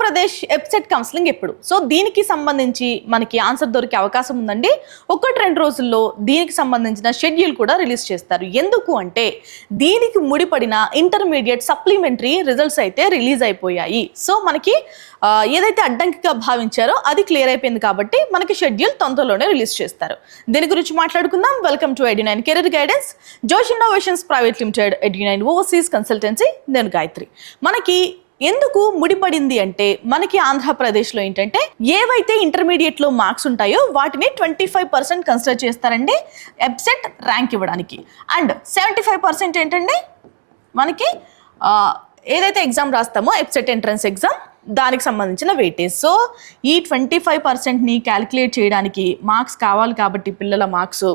Andhra Pradesh ఎబ్సెట్ counselling ఎప్పుడు? So దీనికి సంబంధించి మనకి ఆన్సర్ దొరికే అవకాశం ఉందండి. 1-2 రోజుల్లో దీనికి సంబంధించిన షెడ్యూల్ కూడా రిలీజ్ చేస్తారు. ఎందుకు అంటే దీనికి ముడిపడిన ఇంటర్మీడియట్ సప్లిమెంటరీ రిజల్ట్స్ అయితే రిలీజ్ అయిపోయాయి. సో మనకి ఏదైతే అడ్డంకిగా భావించారో అది క్లియర్ అయిపోయింది కాబట్టి మనకి షెడ్యూల్ తొందరలోనే రిలీజ్ చేస్తారు. దీని గురించి మాట్లాడుకుందాం. Welcome to Edu9 career guidance, Josh innovations private limited, Edu9 overseas consultancy. నేను గాయత్రి. మనకి ఎందుకు ముడిపడింది అంటే మనకి ఆంధ్రప్రదేశ్లో ఏంటంటే ఏవైతే ఇంటర్మీడియట్లో మార్క్స్ ఉంటాయో వాటిని 25% కన్సిడర్ చేస్తారండి ఎబ్సెట్ ర్యాంక్ ఇవ్వడానికి. అండ్ 75% ఏంటండి మనకి ఏదైతే ఎగ్జామ్ రాస్తామో ఎబ్సెట్ ఎంట్రన్స్ ఎగ్జామ్ దానికి సంబంధించిన వెయిటేజ్. సో ఈ 25%ని క్యాలిక్యులేట్ చేయడానికి మార్క్స్ కావాలి కాబట్టి పిల్లల మార్క్స్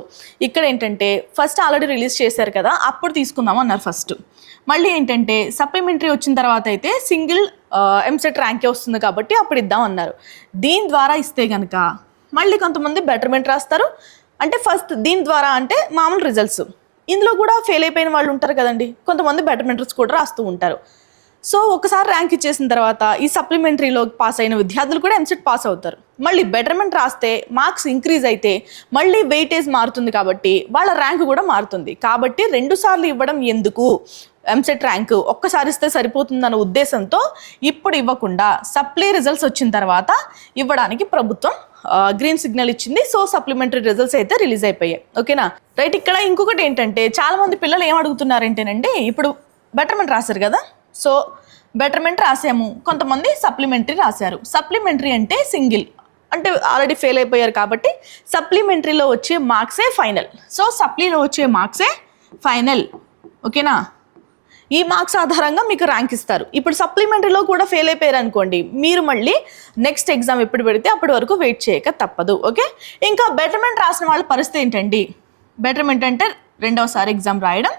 ఇక్కడ ఏంటంటే ఫస్ట్ ఆల్రెడీ రిలీజ్ చేశారు కదా, అప్పుడు తీసుకుందాం అన్నారు ఫస్ట్. మళ్ళీ ఏంటంటే సప్లిమెంటరీ వచ్చిన తర్వాత అయితే సింగిల్ ఎంసెట్ ర్యాంకే వస్తుంది కాబట్టి అప్పుడు ఇద్దాం అన్నారు. దీని ద్వారా ఇస్తే కనుక మళ్ళీ కొంతమంది బెటర్మెంట్ రాస్తారు. అంటే ఫస్ట్ దీని ద్వారా అంటే మామూలు రిజల్ట్స్, ఇందులో కూడా ఫెయిల్ అయిపోయిన వాళ్ళు ఉంటారు కదండి, కొంతమంది బెటర్మెంటర్స్ కూడా రాస్తూ ఉంటారు. సో ఒకసారి ర్యాంక్ ఇచ్చేసిన తర్వాత ఈ సప్లిమెంటరీలో పాస్ అయిన విద్యార్థులు కూడా ఎంసెట్ పాస్ అవుతారు. మళ్ళీ బెటర్మెంట్ రాస్తే మార్క్స్ ఇంక్రీజ్ అయితే మళ్ళీ వెయిటేజ్ మారుతుంది కాబట్టి వాళ్ళ ర్యాంక్ కూడా మారుతుంది. కాబట్టి 2 సార్లు ఇవ్వడం ఎందుకు, ఎంసెట్ ర్యాంక్ ఒక్కసారి ఇస్తే సరిపోతుందన్న ఉద్దేశంతో ఇప్పుడు ఇవ్వకుండా సప్లీ రిజల్ట్స్ వచ్చిన తర్వాత ఇవ్వడానికి ప్రభుత్వం గ్రీన్ సిగ్నల్ ఇచ్చింది. సో సప్లిమెంటరీ రిజల్ట్స్ అయితే రిలీజ్ అయిపోయాయి. ఓకేనా రైట్. ఇక్కడ ఇంకొకటి ఏంటంటే చాలా మంది పిల్లలు ఏం అడుగుతున్నారంటేనండి, ఇప్పుడు బెటర్మెంట్ రాశారు కదా, సో బెటర్మెంట్ రాసాము, కొంతమంది సప్లిమెంటరీ రాశారు. సప్లిమెంటరీ అంటే సింగిల్, అంటే ఆల్రెడీ ఫెయిల్ అయిపోయారు కాబట్టి సప్లిమెంటరీలో వచ్చే మార్క్సే ఫైనల్. సో సప్లీలో వచ్చే మార్క్సే ఫైనల్. ఓకేనా, ఈ మార్క్స్ ఆధారంగా మీకు ర్యాంక్ ఇస్తారు. ఇప్పుడు సప్లిమెంటరీలో కూడా ఫెయిల్ అయిపోయారు అనుకోండి, మీరు మళ్ళీ నెక్స్ట్ ఎగ్జామ్ ఎప్పుడు పెడితే అప్పటి వరకు వెయిట్ చేయక తప్పదు. ఓకే, ఇంకా బెటర్మెంట్ రాసిన వాళ్ళ పరిస్థితి ఏంటండి, బెటర్మెంట్ అంటే 2వసారి ఎగ్జామ్ రాయడం,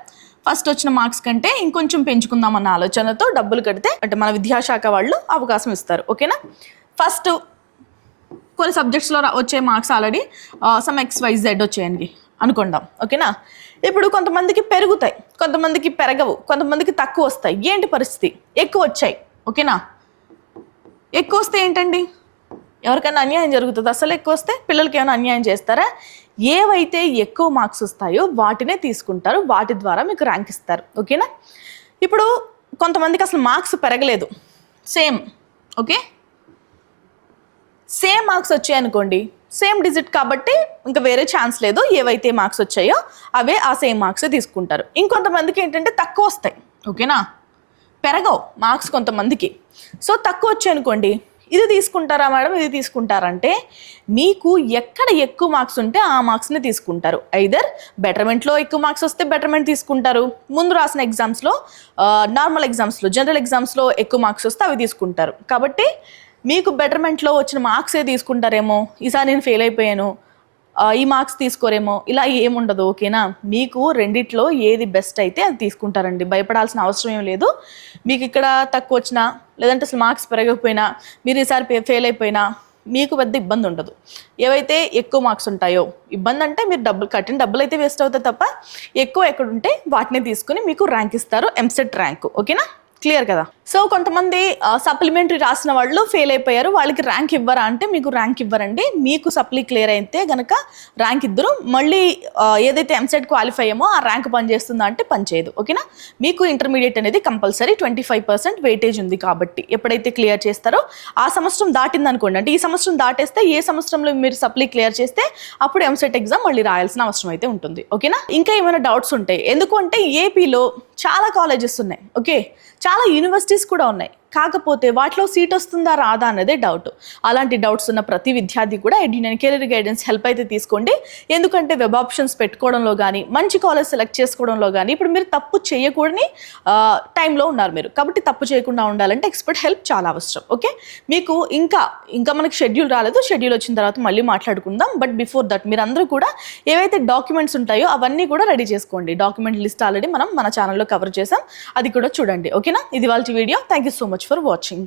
ఫస్ట్ వచ్చిన మార్క్స్ కంటే ఇంకొంచెం పెంచుకుందామన్న ఆలోచనతో డబ్బులు కడితే అంటే మన విద్యాశాఖ వాళ్ళు అవకాశం ఇస్తారు. ఓకేనా, ఫస్ట్ కొన్ని సబ్జెక్ట్స్లో వచ్చే మార్క్స్ ఆల్రెడీ సమ్ XYZ వచ్చాయండి అనుకుందాం. ఓకేనా, ఇప్పుడు కొంతమందికి పెరుగుతాయి, కొంతమందికి పెరగవు, కొంతమందికి తక్కువ వస్తాయి. ఏంటి పరిస్థితి, ఎక్కువ వచ్చాయి. ఓకేనా, ఎక్కువ వస్తే ఏంటండి, ఎవరికైనా అన్యాయం జరుగుతుంది. అసలు ఎక్కువ వస్తే పిల్లలకి ఏమైనా అన్యాయం చేస్తారా? ఏవైతే ఎక్కువ మార్క్స్ వస్తాయో వాటినే తీసుకుంటారు, వాటి ద్వారా మీకు ర్యాంక్ ఇస్తారు. ఓకేనా, ఇప్పుడు కొంతమందికి అసలు మార్క్స్ పెరగలేదు, సేమ్ ఓకే సేమ్ మార్క్స్ వచ్చాయనుకోండి, సేమ్ డిజిట్ కాబట్టి ఇంకా వేరే ఛాన్స్ లేదు, ఏవైతే మార్క్స్ వచ్చాయో అవే ఆ సేమ్ మార్క్సే తీసుకుంటారు. ఇంకొంతమందికి ఏంటంటే తక్కువ వస్తాయి. ఓకేనా, పెరగవు మార్క్స్ కొంతమందికి. సో తక్కువ వచ్చాయనుకోండి, ఇది తీసుకుంటారా మేడం, ఇది తీసుకుంటారంటే మీకు ఎక్కడ ఎక్కువ మార్క్స్ ఉంటే ఆ మార్క్స్ని తీసుకుంటారు. ఐదర్ బెటర్మెంట్లో ఎక్కువ మార్క్స్ వస్తే బెటర్మెంట్ తీసుకుంటారు, ముందు రాసిన ఎగ్జామ్స్లో నార్మల్ ఎగ్జామ్స్లో జనరల్ ఎగ్జామ్స్లో ఎక్కువ మార్క్స్ వస్తే అవి తీసుకుంటారు. కాబట్టి మీకు బెటర్మెంట్లో వచ్చిన మార్క్సే తీసుకుంటారేమో, ఈసారి నేను ఫెయిల్ అయిపోయాను ఈ మార్క్స్ తీసుకోరేమో, ఇలా ఏముండదు. ఓకేనా, మీకు రెండిట్లో ఏది బెస్ట్ అయితే అది తీసుకుంటారండి, భయపడాల్సిన అవసరం ఏం లేదు. మీకు ఇక్కడ తక్కువ వచ్చినా లేదంటే అసలు మార్క్స్ పెరగకపోయినా మీరు ఈసారి ఫెయిల్ అయిపోయినా మీకు పెద్ద ఇబ్బంది ఉండదు. ఏవైతే ఎక్కువ మార్క్స్ ఉంటాయో, ఇబ్బంది అంటే మీరు కట్టిన డబ్బులు అయితే వేస్ట్ అవుతాయి తప్ప ఎక్కువ ఎక్కడ ఉంటే వాటిని తీసుకుని మీకు ర్యాంక్ ఇస్తారు, ఎంసెట్ ర్యాంక్. ఓకేనా, క్లియర్ కదా. సో కొంతమంది సప్లిమెంటరీ రాసిన వాళ్ళు ఫెయిల్ అయిపోయారు, వాళ్ళకి ర్యాంక్ ఇవ్వరా అంటే మీకు ర్యాంక్ ఇవ్వరండి. మీకు సప్లీ క్లియర్ అయితే గనక ర్యాంక్ ఇద్దరు. మళ్ళీ ఏదైతే ఎంసెట్ క్వాలిఫై అయ్యామో ఆ ర్యాంక్ పనిచేస్తుందా అంటే పనిచేయదు. ఓకేనా, మీకు ఇంటర్మీడియట్ అనేది కంపల్సరీ 25% వెయిటేజ్ ఉంది కాబట్టి ఎప్పుడైతే క్లియర్ చేస్తారో ఆ సంవత్సరం దాటింది అనుకోండి, అంటే ఈ సంవత్సరం దాటేస్తే ఏ సంవత్సరంలో మీరు సప్లీ క్లియర్ చేస్తే అప్పుడు ఎంసెట్ ఎగ్జామ్ మళ్ళీ రాయాల్సిన అవసరం అయితే ఉంటుంది. ఓకేనా, ఇంకా ఏమైనా డౌట్స్ ఉంటాయి, ఎందుకు అంటే ఏపీలో చాలా కాలేజెస్ ఉన్నాయి, ఓకే చాలా యూనివర్సిటీస్ కూడా ఉన్నాయి, కాకపోతే వాటిలో సీట్ వస్తుందా రాదా అన్నదే డౌట్. అలాంటి డౌట్స్ ఉన్న ప్రతి విద్యార్థి కూడా ఎడ్యు9 కెరీర్ గైడెన్స్ హెల్ప్ అయితే తీసుకోండి. ఎందుకంటే వెబ్ ఆప్షన్స్ పెట్టుకోవడంలో కానీ మంచి కాలేజ్ సెలెక్ట్ చేసుకోవడంలో కానీ ఇప్పుడు మీరు తప్పు చేయకూడని టైంలో ఉన్నారు మీరు, కాబట్టి తప్పు చేయకుండా ఉండాలంటే ఎక్స్పర్ట్ హెల్ప్ చాలా అవసరం. ఓకే, మీకు ఇంకా మనకి షెడ్యూల్ రాలేదు, షెడ్యూల్ వచ్చిన తర్వాత మళ్ళీ మాట్లాడుకుందాం. బట్ బిఫోర్ దట్ మీరు అందరూ కూడా ఏవైతే డాక్యుమెంట్స్ ఉంటాయో అవన్నీ కూడా రెడీ చేసుకోండి. డాక్యుమెంట్ లిస్ట్ ఆల్రెడీ మనం మన ఛానల్లో కవర్ చేసాం, అది కూడా చూడండి. ఓకేనా, ఇది వాళ్ళ video. Thank you so much for watching.